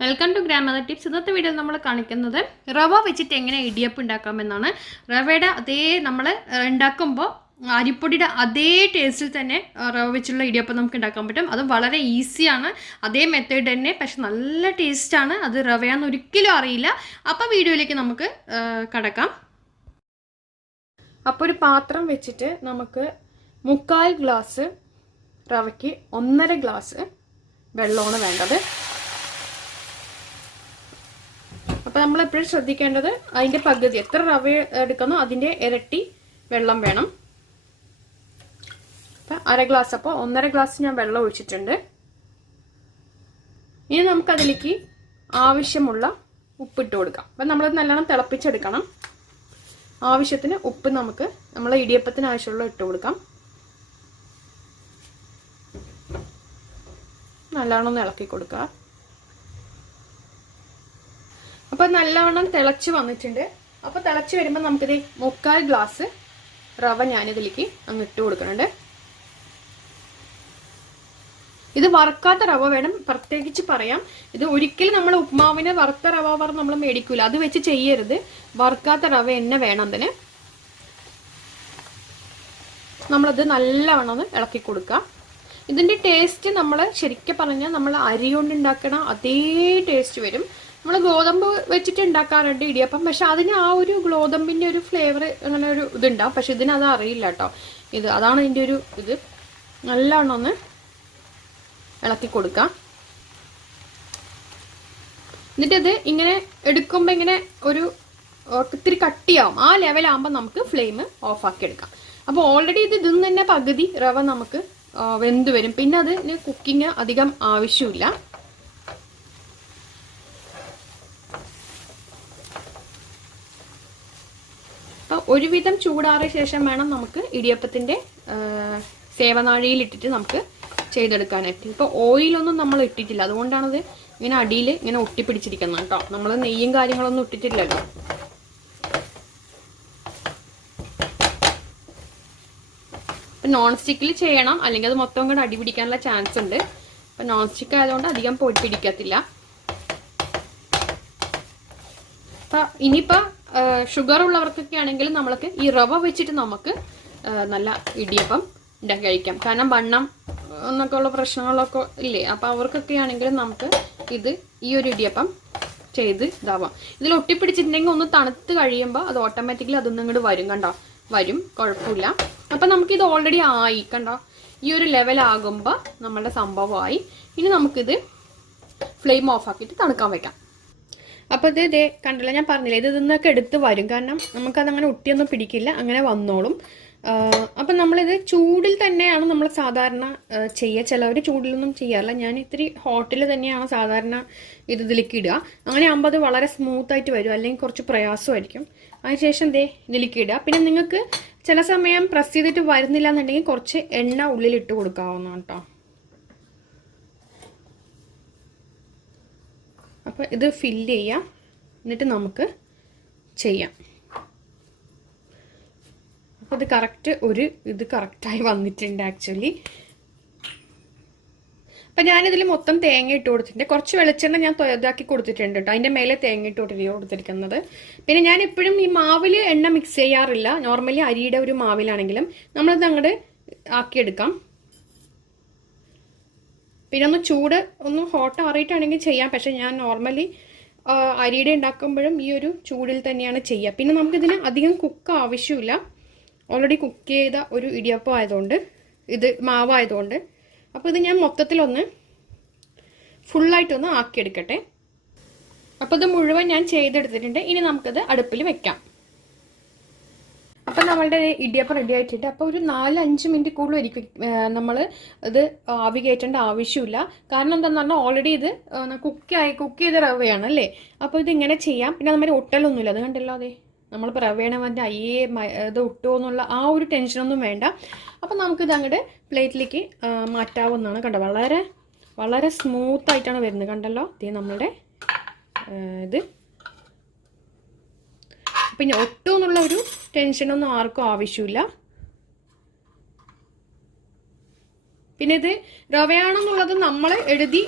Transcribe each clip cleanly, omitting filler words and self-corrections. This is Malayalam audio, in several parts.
Welcome to ഗ്രാൻഡ്മദർ tips. ഇന്നത്തെ വീഡിയോയിൽ നമ്മൾ കാണിക്കുന്നത് റവ വെച്ചിട്ട് എങ്ങനെ ഇടിയപ്പം ഉണ്ടാക്കാമെന്നാണ്. റവയുടെ അതേ നമ്മൾ ഉണ്ടാക്കുമ്പോൾ അരിപ്പൊടിയുടെ അതേ ടേസ്റ്റിൽ തന്നെ റവ വെച്ചുള്ള ഇടിയപ്പം നമുക്ക് ഉണ്ടാക്കാൻ പറ്റും. അതും വളരെ ഈസിയാണ്, അതേ മെത്തേഡ് തന്നെ. പക്ഷെ നല്ല ടേസ്റ്റാണ്. അത് റവയാണെന്ന് ഒരിക്കലും അറിയില്ല. അപ്പോൾ വീഡിയോയിലേക്ക് നമുക്ക് കടക്കാം. അപ്പോൾ ഒരു പാത്രം വെച്ചിട്ട് നമുക്ക് 3/4 ഗ്ലാസ് റവയ്ക്ക് 1.5 ഗ്ലാസ് വെള്ളമാണ് വേണ്ടത്. അപ്പോൾ നമ്മൾ എപ്പോഴും ശ്രദ്ധിക്കേണ്ടത് അതിൻ്റെ പകുതി, എത്ര റവ എടുക്കുന്നോ അതിൻ്റെ ഇരട്ടി വെള്ളം വേണം. അപ്പം 1/2 ഗ്ലാസ്, അപ്പോൾ 1.5 ഗ്ലാസ് ഞാൻ വെള്ളം ഒഴിച്ചിട്ടുണ്ട്. ഇനി നമുക്കതിലേക്ക് ആവശ്യമുള്ള ഉപ്പിട്ട് കൊടുക്കാം. അപ്പം നമ്മളത് നല്ലോണം തിളപ്പിച്ചെടുക്കണം. ആവശ്യത്തിന് ഉപ്പ് നമുക്ക് നമ്മളെ ഇടിയപ്പത്തിന് ആവശ്യമുള്ള ഇട്ട് കൊടുക്കാം. നല്ലോണം ഇളക്കി കൊടുക്കുക. അപ്പോൾ നല്ലവണ്ണം തിളച്ച് വന്നിട്ടുണ്ട്. അപ്പോൾ തിളച്ച് വരുമ്പോൾ നമുക്കിത് 3/4 ഗ്ലാസ് റവ ഞാനിതിലേക്ക് അങ്ങ് ഇട്ട് കൊടുക്കുന്നുണ്ട്. ഇത് വറുക്കാത്ത റവ വേണം, പ്രത്യേകിച്ച് പറയാം. ഇത് ഒരിക്കലും നമ്മൾ ഉപ്മാവിന് വറുത്ത റവ നമ്മൾ മേടിക്കൂല, അത് വെച്ച് ചെയ്യരുത്. വറുക്കാത്ത റവ തന്നെ വേണം. അതിന് നമ്മളത് നല്ലവണ്ണം ഇളക്കി കൊടുക്കുക. ഇതിൻ്റെ ടേസ്റ്റ് നമ്മൾ ശരിക്കും പറഞ്ഞാൽ നമ്മൾ അരി കൊണ്ട് ഉണ്ടാക്കണ അതേ ടേസ്റ്റ് വരും. നമ്മൾ ഗോതമ്പ് വെച്ചിട്ട് ഉണ്ടാക്കാറുണ്ട് ഇടിയപ്പം, പക്ഷെ അതിന് ആ ഒരു ഗോതമ്പിൻ്റെ ഒരു ഫ്ലേവർ അങ്ങനെ ഒരു ഇതുണ്ടാവും. പക്ഷെ ഇതിനത് അറിയില്ല കേട്ടോ. അതാണ് ഇതിൻ്റെ ഒരു ഇത്. നല്ലവണ്ണം ഒന്ന് ഇളക്കി കൊടുക്കാം. എന്നിട്ട് ഇത് ഇങ്ങനെ എടുക്കുമ്പോൾ ഇങ്ങനെ ഒരു ഇത്തിരി കട്ടിയാവും. ആ ലെവലാകുമ്പോൾ നമുക്ക് ഫ്ലെയിം ഓഫാക്കി എടുക്കാം. അപ്പോൾ ഓൾറെഡി ഇതിൽ തന്നെ പകുതി റവ നമുക്ക് വെന്ത് വരും. പിന്നെ അതിന് കുക്കിങ് അധികം ആവശ്യമില്ല. അപ്പോൾ ഒരുവിധം ചൂടാറിയ ശേഷം വേണം നമുക്ക് ഇടിയപ്പത്തിൻ്റെ സേവനാഴിയിൽ ഇട്ടിട്ട് നമുക്ക് ചെയ്തെടുക്കാനായിട്ട്. ഇപ്പോൾ ഓയിലൊന്നും നമ്മൾ ഇട്ടിട്ടില്ല, അതുകൊണ്ടാണത് ഇങ്ങനെ അടിയിൽ ഇങ്ങനെ ഒട്ടിപ്പിടിച്ചിരിക്കുന്നത് കേട്ടോ. നമ്മൾ നെയ്യും കാര്യങ്ങളൊന്നും ഇട്ടിട്ടില്ലല്ലോ. ഇപ്പം നോൺ സ്റ്റിക്കിൽ ചെയ്യണം, അല്ലെങ്കിൽ അത് മൊത്തം കൂടെ അടി പിടിക്കാനുള്ള ചാൻസ് ഉണ്ട്. അപ്പം നോൺ സ്റ്റിക്ക് ആയതുകൊണ്ട് അധികം പിടിക്കത്തില്ല. അപ്പം ഇനിയിപ്പോൾ ഷുഗർ ഉള്ളവർക്കൊക്കെ ആണെങ്കിൽ നമ്മൾക്ക് ഈ റവ വെച്ചിട്ട് നമുക്ക് നല്ല ഇടിയപ്പം ഉണ്ടാക്കി കഴിക്കാം. കാരണം വണ്ണം എന്നൊക്കെ ഉള്ള പ്രശ്നങ്ങളൊക്കെ ഇല്ലേ, അപ്പോൾ അവർക്കൊക്കെ ആണെങ്കിലും നമുക്ക് ഈ ഒരു ഇടിയപ്പം ചെയ്ത് ഇതാവാം. ഇതിൽ ഒട്ടിപ്പിടിച്ചിട്ടുണ്ടെങ്കിൽ ഒന്ന് തണുത്ത് കഴിയുമ്പോൾ അത് ഓട്ടോമാറ്റിക്കലി അതൊന്നും ഇങ്ങോട്ട് വരും. കണ്ടോ, വരും, കുഴപ്പമില്ല. അപ്പം നമുക്കിത് ഓൾറെഡി ആയി, കണ്ടോ, ഈ ഒരു ലെവലാകുമ്പോൾ നമ്മളുടെ സംഭവമായി. ഇനി നമുക്കിത് ഫ്ലെയിം ഓഫ് ആക്കിയിട്ട് തണുക്കാൻ വെക്കാം. അപ്പോൾ ഇതേ കണ്ടല്ലോ, ഞാൻ പറഞ്ഞില്ലേ, ഇതിന്നൊക്കെ എടുത്ത് വരും. കാരണം നമുക്കതങ്ങനെ ഒട്ടിയൊന്നും പിടിക്കില്ല, അങ്ങനെ വന്നോളും. അപ്പം നമ്മളിത് ചൂടിൽ തന്നെയാണ് നമ്മൾ സാധാരണ ചെയ്യുക. ചിലവർ ചൂടിലൊന്നും ചെയ്യാറില്ല. ഞാൻ ഇത്തിരി ഹോട്ടിൽ തന്നെയാണ് സാധാരണ ഇതിലേക്ക് ഇടുക. അങ്ങനെ ആകുമ്പോൾ അത് വളരെ സ്മൂത്തായിട്ട് വരും, അല്ലെങ്കിൽ കുറച്ച് പ്രയാസമായിരിക്കും. അതിനുശേഷം ഇതിലേക്ക് ഇടുക. പിന്നെ നിങ്ങൾക്ക് ചില സമയം പ്രസ് ചെയ്തിട്ട് വരുന്നില്ല എന്നുണ്ടെങ്കിൽ കുറച്ച് എണ്ണ ഉള്ളിലിട്ട് കൊടുക്കാവുന്നതാണ് കേട്ടോ. അപ്പോൾ ഇത് ഫില്ല് ചെയ്യാം, എന്നിട്ട് നമുക്ക് ചെയ്യാം. അപ്പോൾ ഇത് കറക്റ്റായി വന്നിട്ടുണ്ട് ആക്ച്വലി. അപ്പം ഞാനിതിൽ മൊത്തം തേങ്ങ ഇട്ട് കൊടുത്തിട്ടുണ്ട്. കുറച്ച് വെളിച്ചെണ്ണ ഞാൻ ഇതാക്കി കൊടുത്തിട്ടുണ്ട് കേട്ടോ. അതിൻ്റെ മേലെ തേങ്ങ ഇട്ട് കൊടുത്തിരിക്കുന്നത്. പിന്നെ ഞാൻ എപ്പോഴും ഈ മാവിൽ എണ്ണ മിക്സ് ചെയ്യാറില്ല. നോർമലി അരിയുടെ ഒരു മാവിലാണെങ്കിലും നമ്മളിത് അങ്ങോട്ട് ആക്കിയെടുക്കാം. പിന്നെ ഒന്ന് ഹോട്ട് ആറിയിട്ടാണെങ്കിൽ ചെയ്യാം. പക്ഷെ ഞാൻ നോർമലി അരിയുടെ ഉണ്ടാക്കുമ്പോഴും ഈ ഒരു ചൂടിൽ തന്നെയാണ് ചെയ്യുക. പിന്നെ നമുക്കിതിന് അധികം കുക്ക് ആവശ്യമില്ല. ഓൾറെഡി കുക്ക് ചെയ്ത ഒരു ഇടിയപ്പം ആയതുകൊണ്ട്, ഇത് മാവായതുകൊണ്ട്. അപ്പോൾ ഇത് ഞാൻ മൊത്തത്തിലൊന്ന് ഫുള്ളായിട്ടൊന്ന് ആക്കിയെടുക്കട്ടെ. അപ്പോൾ ഇത് മുഴുവൻ ഞാൻ ചെയ്തെടുത്തിട്ടുണ്ട്. ഇനി നമുക്കത് അടുപ്പിൽ വെക്കാം. അപ്പം നമ്മളുടെ ഇടിയപ്പം റെഡി ആയിട്ടുണ്ട്. അപ്പോൾ ഒരു 4-5 മിനിറ്റ് കൂടുതൽ ഒരിക്കൽ നമ്മൾ ഇത് ആവി കയറ്റേണ്ട ആവശ്യമില്ല. കാരണം എന്താണെന്ന് പറഞ്ഞാൽ ഓൾറെഡി ഇത് കുക്ക് ചെയ്ത റവയാണ് അല്ലേ. അപ്പോൾ ഇതിങ്ങനെ ചെയ്യാം. പിന്നെ നമ്മൾ ഒട്ടലൊന്നുമില്ല. അത് കണ്ടല്ലോ, നമ്മളിപ്പോൾ റവയാണ് വന്നിട്ട് ഇത് ഒട്ടുമോ എന്നുള്ള ആ ഒരു ടെൻഷനൊന്നും വേണ്ട. അപ്പം നമുക്കിത് അങ്ങോട്ട് പ്ലേറ്റിലേക്ക് മാറ്റാവുന്നതാണ്. കണ്ടോ, വളരെ വളരെ സ്മൂത്തായിട്ടാണ് വരുന്നത്. കണ്ടല്ലോ, നമ്മളുടെ ഇത്. പിന്നെ ഒട്ടും എന്നുള്ള ഒരു ടെൻഷനൊന്നും ആർക്കും ആവശ്യമില്ല. പിന്നെ ഇത് റവയാണെന്നുള്ളത് നമ്മൾ എഴുതി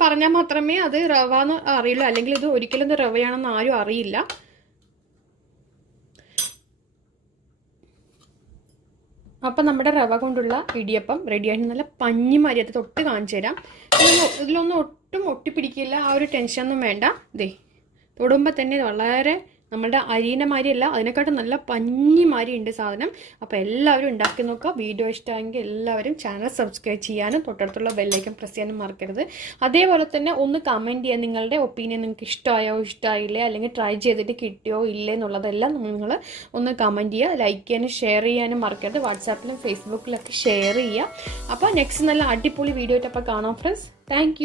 പറഞ്ഞാൽ മാത്രമേ അത് റവ എന്ന് അറിയുള്ളൂ, അല്ലെങ്കിൽ ഇത് ഒരിക്കലും ഇത് റവയാണെന്ന് ആരും അറിയില്ല. അപ്പം നമ്മുടെ റവ കൊണ്ടുള്ള ഇടിയപ്പം റെഡിയായിട്ട് നല്ല പഞ്ഞിമാരി അത് തൊട്ട് കാണിച്ചു തരാം. ഇതിലൊന്നും ഒട്ടും ഒട്ടിപ്പിടിക്കില്ല, ആ ഒരു ടെൻഷനൊന്നും വേണ്ട. ഇതേ തൊടുമ്പോൾ തന്നെ വളരെ നമ്മുടെ അരീൻ്റെ മാരിയല്ല, അതിനെക്കാട്ടും നല്ല പഞ്ഞിമാരി ഉണ്ട് സാധനം. അപ്പോൾ എല്ലാവരും ഉണ്ടാക്കി നോക്കുക. വീഡിയോ ഇഷ്ടമായെങ്കിൽ എല്ലാവരും ചാനൽ സബ്സ്ക്രൈബ് ചെയ്യാനും തൊട്ടടുത്തുള്ള ബെല്ലൈക്കൻ പ്രസ് ചെയ്യാനും മറക്കരുത്. അതേപോലെ തന്നെ ഒന്ന് കമൻറ്റ് ചെയ്യാൻ നിങ്ങളുടെ ഒപ്പീനിയൻ, നിങ്ങൾക്ക് ഇഷ്ടമായോ ഇഷ്ടമായില്ലേ, അല്ലെങ്കിൽ ട്രൈ ചെയ്തിട്ട് കിട്ടിയോ ഇല്ലേ എന്നുള്ളതെല്ലാം നിങ്ങൾ ഒന്ന് കമൻറ്റ് ചെയ്യുക. ലൈക്ക് ചെയ്യാനും ഷെയർ ചെയ്യാനും മറക്കരുത്. വാട്സാപ്പിലും ഫേസ്ബുക്കിലൊക്കെ ഷെയർ ചെയ്യുക. അപ്പോൾ നെക്സ്റ്റ് നല്ല അടിപൊളി വീഡിയോ ആയിട്ട് അപ്പോൾ കാണാം ഫ്രണ്ട്സ്. താങ്ക്